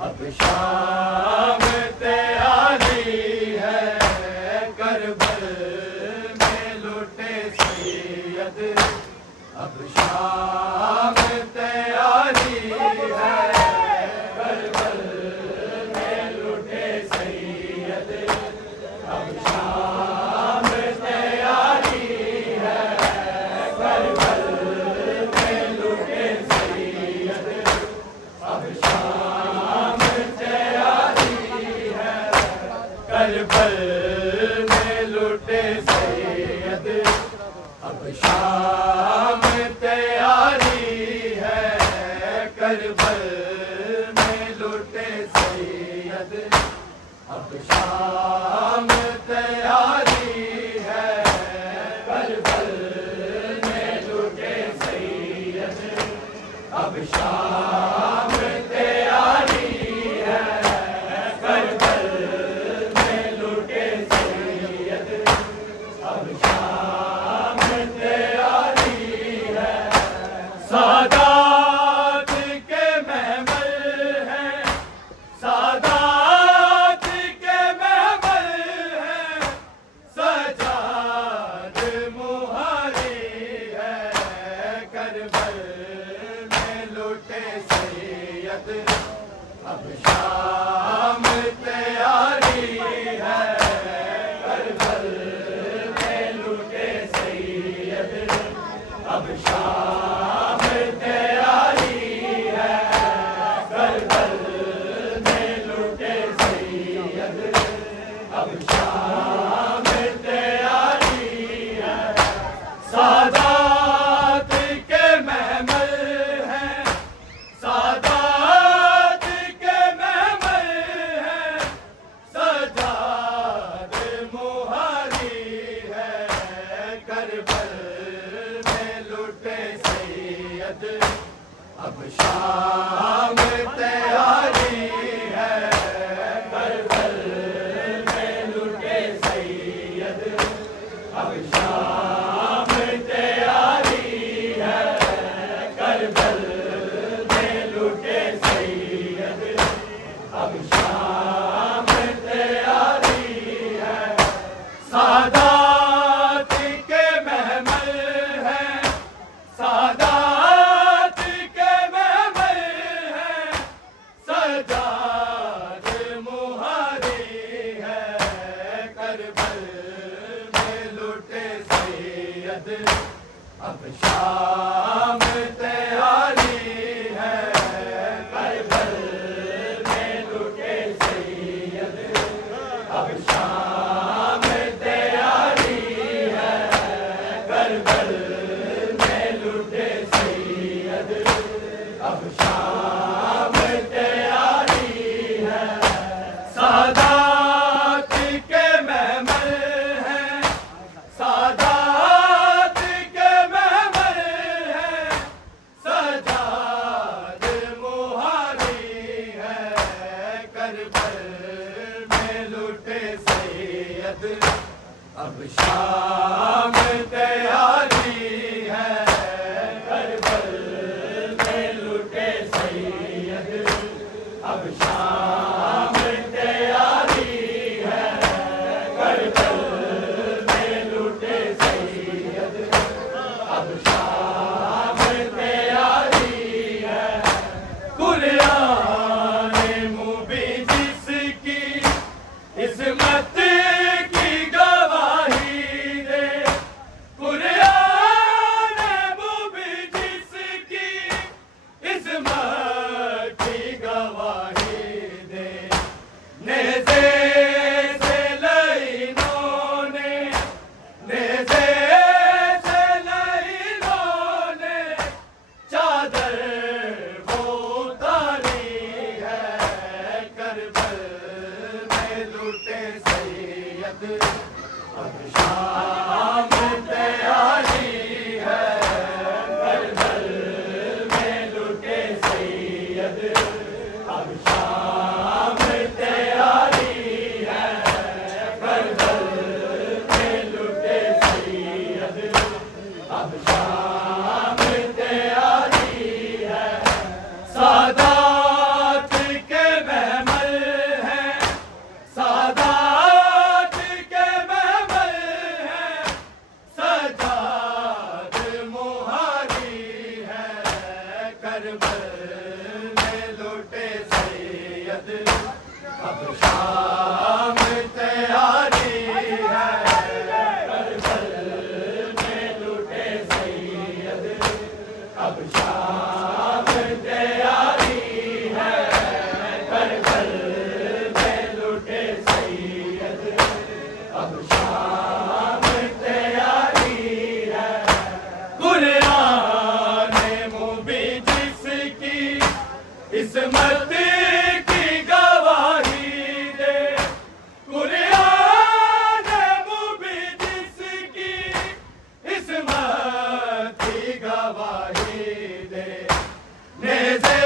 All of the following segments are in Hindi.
अब शाम तैयारी है, करबल में लुटे सैयद। अब शाम तैयारी है, करबल में लुटे सैयद। अब शाम तैयारी है, करबल में लुटे सैयद। अब शाम तैयारी है, करबल में लुटे सैयद। अब शाम तैयारी है, करबल में लुटे सैयद। अब शाम तैयारी है, करबल में लुटे सैयद। अब शाम तैयारी है, करबल में लुटे सैयद। अब शाम तैयारी है, सादात के महमल हैं, सादात के महमल हैं। सजाद मुहारी है, करबल में लुटे सैयद। अब शाम तैयारी है, करबल में लुटे सैयद। अब शाम तैयारी है, करबल में लुटे सैयद। अब शाम तैयारी है, सादात के महमल हैं, सादात के महमल हैं। सजाद मुहारी है, करबल में लुटे सैयद। अब शाम तैयारी है, करबल में लुटे सैयद। अब शाम तैयारी है, करबल में लुटे सैयद। अब शाम तैयारी है, सादात के महमल हैं, सादात के महमल हैं। सजाद मुहारी है, करबल में लुटे सैयद। अब शाम तैयारी है, करबल में लुटे सैयद। अब शाम तैयारी है, करबल में लुटे सैयद। अब शाम तैयारी है, सादात के महमल हैं, सादात के महमल हैं। सजाद मुहारी है, करबल में लुटे सैयद। अब शाम तैयारी है, करबल में लुटे सैयद। अब शाम तैयारी है, करबल में लुटे सैयद। अब शाम तैयारी है, कुरान मुबीन जिसकी इस्मत की गवाही दे। कुरान मुबीन जिसकी इस्मत की गवाही दे। नेज़े से लईनों ने, नेज़े से लईनों ने चादर वो उतारी है, करबल में लुटे सैयद। अब शाम तैयारी है, करबल में लुटे सैयद। अब शाम तैयारी है, करबल में लुटे सैयद। अब शाम तैयारी है, सादात के अब शाम तैयारी है, करबल में लुटे सैयद। अब शाम तैयारी है, करबल में लुटे सैयद। अब शाम तैयारी है, कुरान मुबीन जिसकी इस्मत की गवाही दे, कुरान मुबीन जिसकी इस्मत की गवाही दे। नेज़े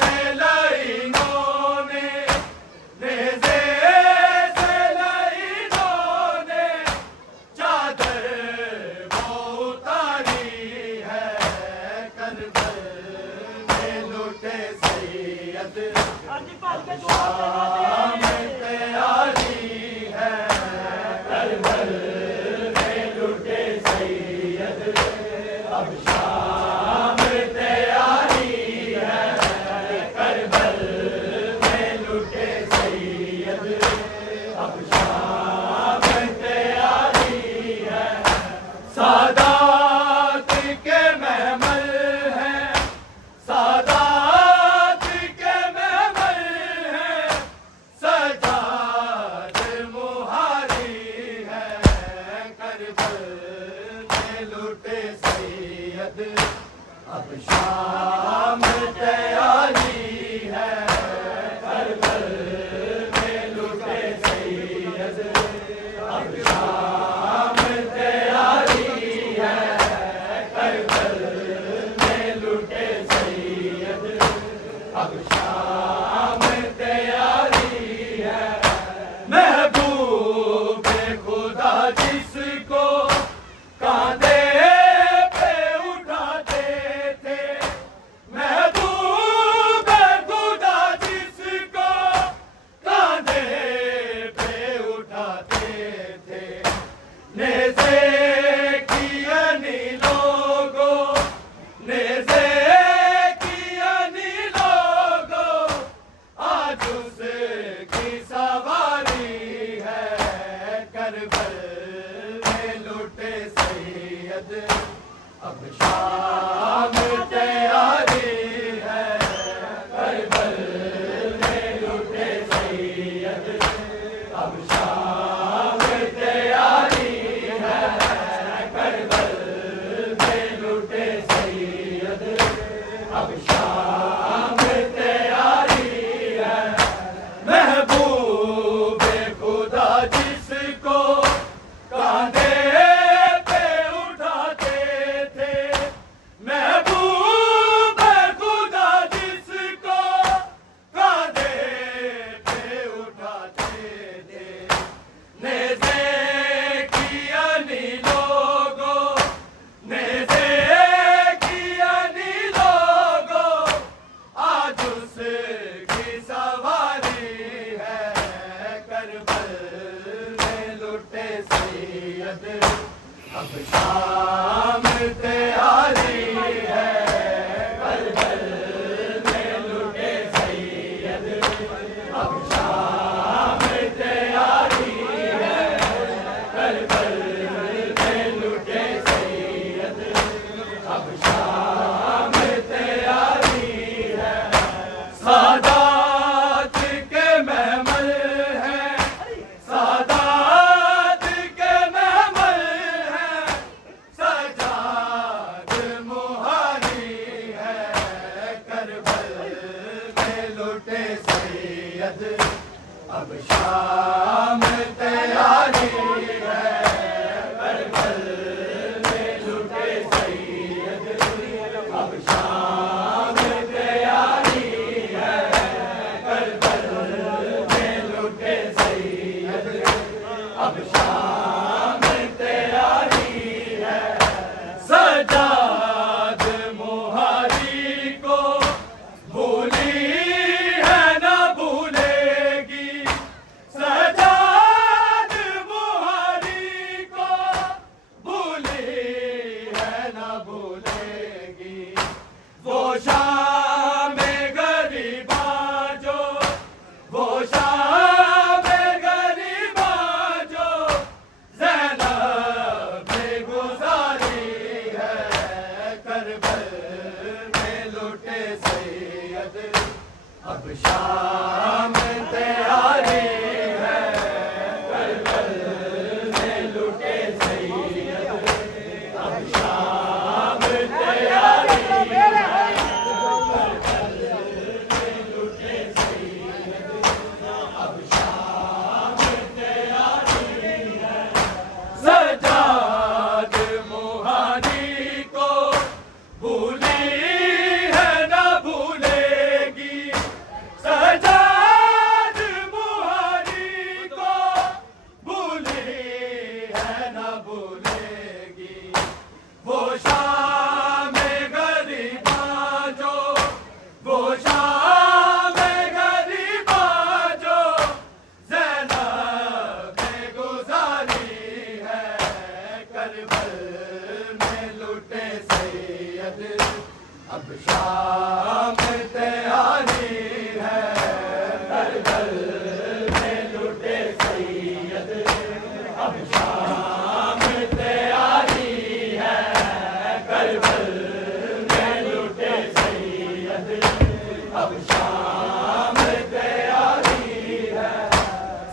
से लईनों ने, नेज़े से लईनों ने चादर वो उतारी है, करबल में लुटे सैयद। शाम तैयारी है, करबल में लुटे सैयद। अब शाम तैयारी है, करबल में लुटे सैयद। अब शाम तैयारी है, सादात के महमल हैं, सादात के महमल हैं, सजाद मुहारी है, करबल में लुटे सैयद। अब शाम तैयारी है, करबल में लुटे सैयद। अब शाम तैयारी है, करबल में लुटे सैयद। अब शाम तैयारी है, महबूब खुदा जिसको कांधे पे उठाते थे, महबूब खुदा जिसको कांधे पे उठाते थे। नेज़े की अनी लोगों, नेज़े की अनी लोगों, आज उसकी सवारी है, करबल में लुटे सैयद। अब शाम तैयारी है, करबल में लुटे सैयद। अब शाम तैयारी है, करबल में लुटे सैयद। अब शाम तैयारी है, महबूब खुदा जिसको कांधे पे उठाते थे, महबूब खुदा जिसको कांधे पे उठाते थे। नेज़े की अनी लोगों, नेज़े की अनी लोगों, आज उसकी सवारी है, करबल में लुटे सैयद। अब शाम तैयारी है, करबल में लुटे सैयद। अब शाम तैयारी है, करबल में लुटे सैयद। अब शाम तैयारी है, सादात के महमल हैं, सादात के महमल हैं, सजाद मुहारी है, करबल में लुटे सैयद। अब शाम तैयारी है, करबल में लुटे सैयद। अब शाम तैयारी है, करबल में लुटे सैयद। अब शाम तैयारी है, सजाद मुहारी को भूली है न भूलेगी, सजाद मुहारी अब शाम तैयारी है, करबल में लुटे सैयद। अब शाम तैयारी है, करबल में लुटे सैयद। अब शाम तैयारी है, सजाद मुहानी को भूली है न भूलेगी। सजाद मुहानी को भूली है न भूलेगी। वो शाम गरीबा जो, वो शाम गरीबा जो ज़ैनब ने गुज़ारी है, करबल में लुटे सैयद। अब शाम तैयारी है, करबल में लुटे सैयद। अब शाम तैयारी है, करबल में लुटे सैयद। अब शाम तैयारी है,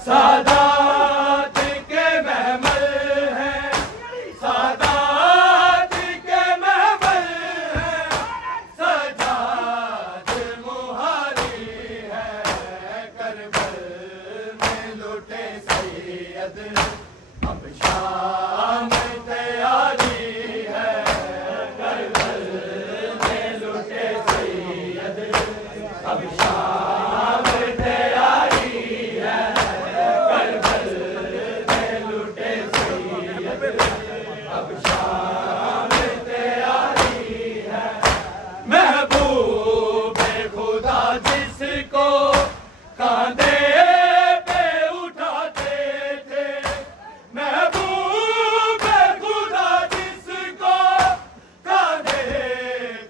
सादात के महमल हैं, सादात के महमल हैं। सजाद मुहारी है, करबल में लुटे सैयद। अब शाम तैयारी है, करबल में लुटे सैयद। अब शाम तैयारी है, करबल में लुटे सैयद। अब शाम तैयारी है, महबूबे खुदा जिसको कांधे पे उठाते थे। महबूबे खुदा जिसको कांधे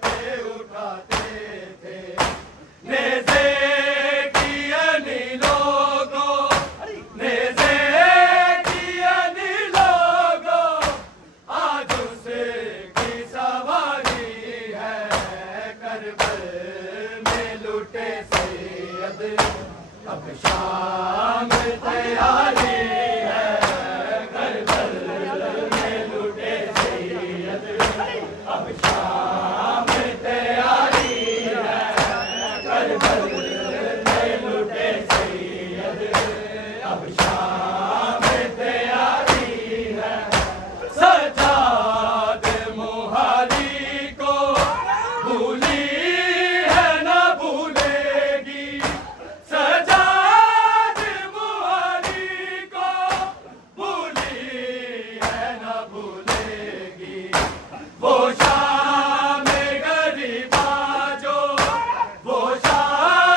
पे उठाते थे। नेज़े की अनी लोगों, नेज़े की अनी लोगों, आज उसकी सवारी है, करबल में लुटे सैयद। अब शाम तैयारी है, करबल में लुटे सैयद। अब शाम तैयारी है, करबल में लुटे सैयद। अब शाम तैयारी है, सजाद मुहारी को भूली है न भूलेगी। सजाद मुहारी को भूली है न भूलेगी। वो शाम गरीबा जो, वो शाम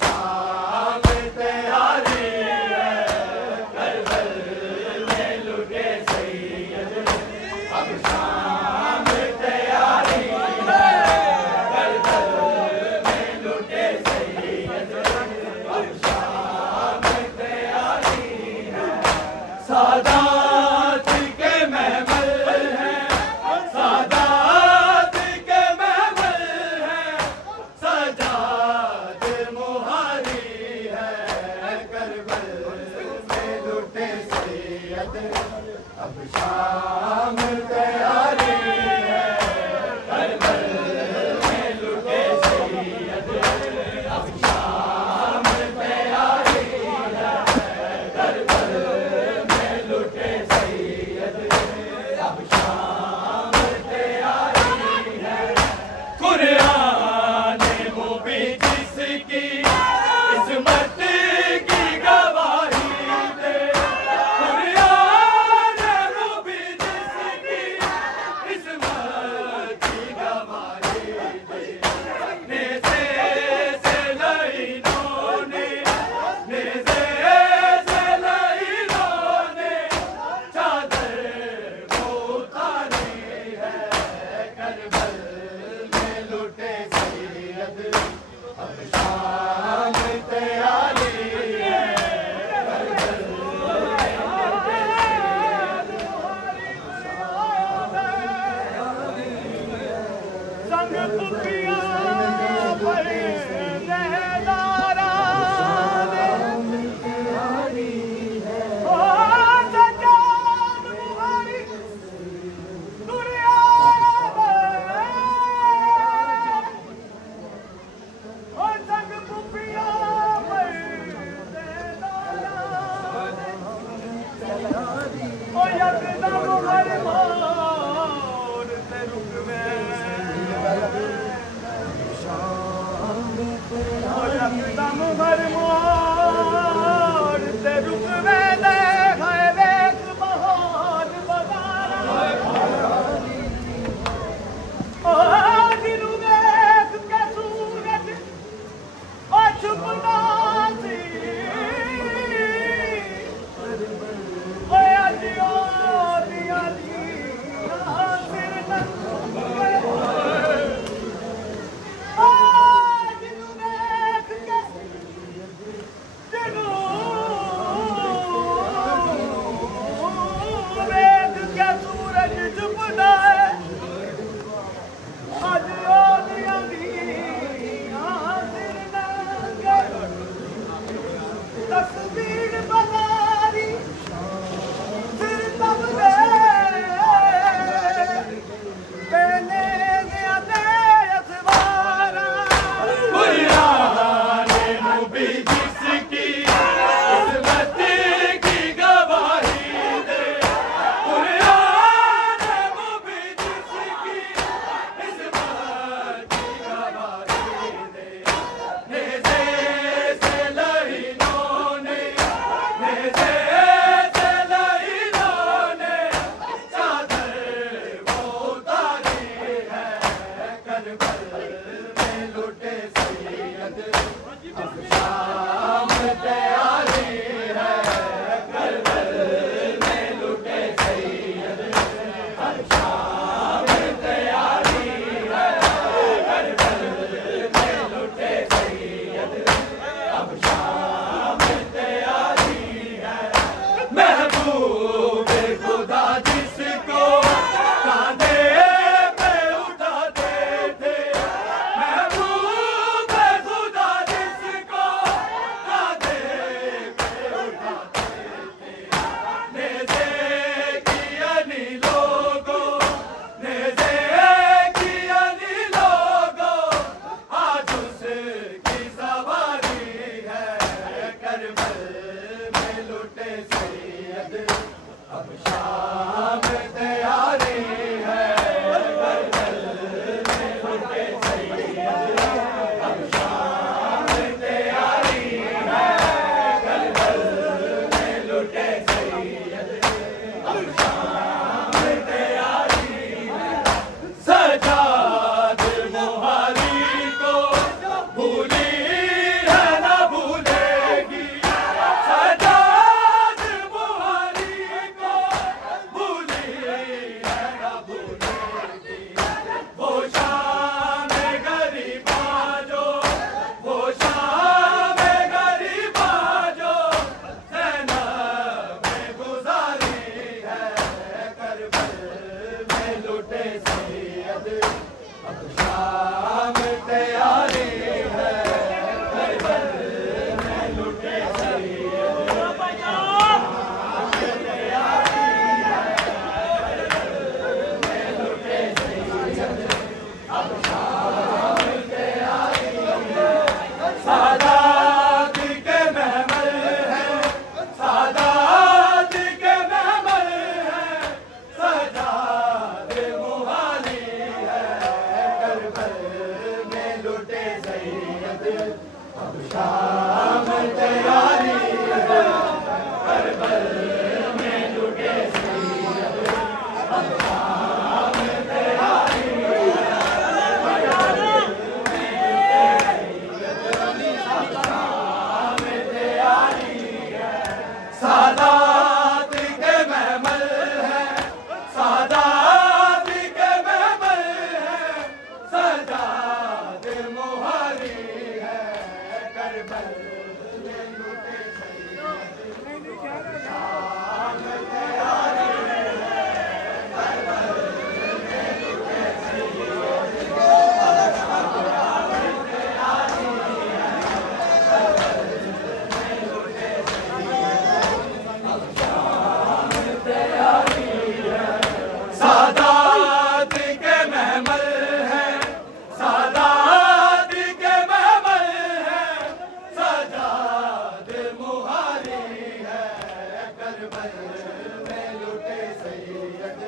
शाम तैयारी है, करबल में लुटे सैयद, अब शाम तैयारी है, करबल में लुटे सैयद, अब शाम तैयारी है। सादात के महमल हैं, सादात के महमल हैं, सजाद मुहारी है, करबल में लुटे सैयद, अब शाम तैयारी है, करबल में लुटे सैयद, अब शाम तैयारी है, करबल में लुटे सैयद, अब शाम तैयारी है। कुरान मुबीन जिसकी इस्मत की गवाही दे, कुरान मुबीन जिसकी इस्मत की गवाही दे, नेज़े से लईनों ने, नेज़े से लईनों ने चादर वो उतारी है, करबल में लुटे सैयद, अब शाम तैयारी है, करबल में लुटे सैयद, संग कुपिया पर लहरारा दे, ओ सजाद मुहारी दुनिया में, ओ संग कुपिया पर लहरारा दे, ओ यकदम हर मोर ते रुक में, ओ यकदम हर मोर ते रुक में देखाए वेख महान बगारा, ओ दिनु वेख के सूरज ओ छुपना सी, ओ अजियो दिया दिया सिर नंगे, ओ दिनु वेख के दिनु वेख के सूरज छुपना है, अजियो दिया दिया सिर नंगे, तस्वीर बनारी सिर तब दे, कहने गया दे अखबारा, कुरान मुबीन जिसकी इस्मत की गवाही दे, कुरान मुबीन जिसकी इस्मत की गवाही दे, नेज़े से लईनों ने, नेज़े से लईनों ने चादर वो उतारी है, करबल में लुटे सैयद, अब शाम सादात के महमल है, सादात के महमल है, सजाद मुहारी है, करबल में लुटे सैयद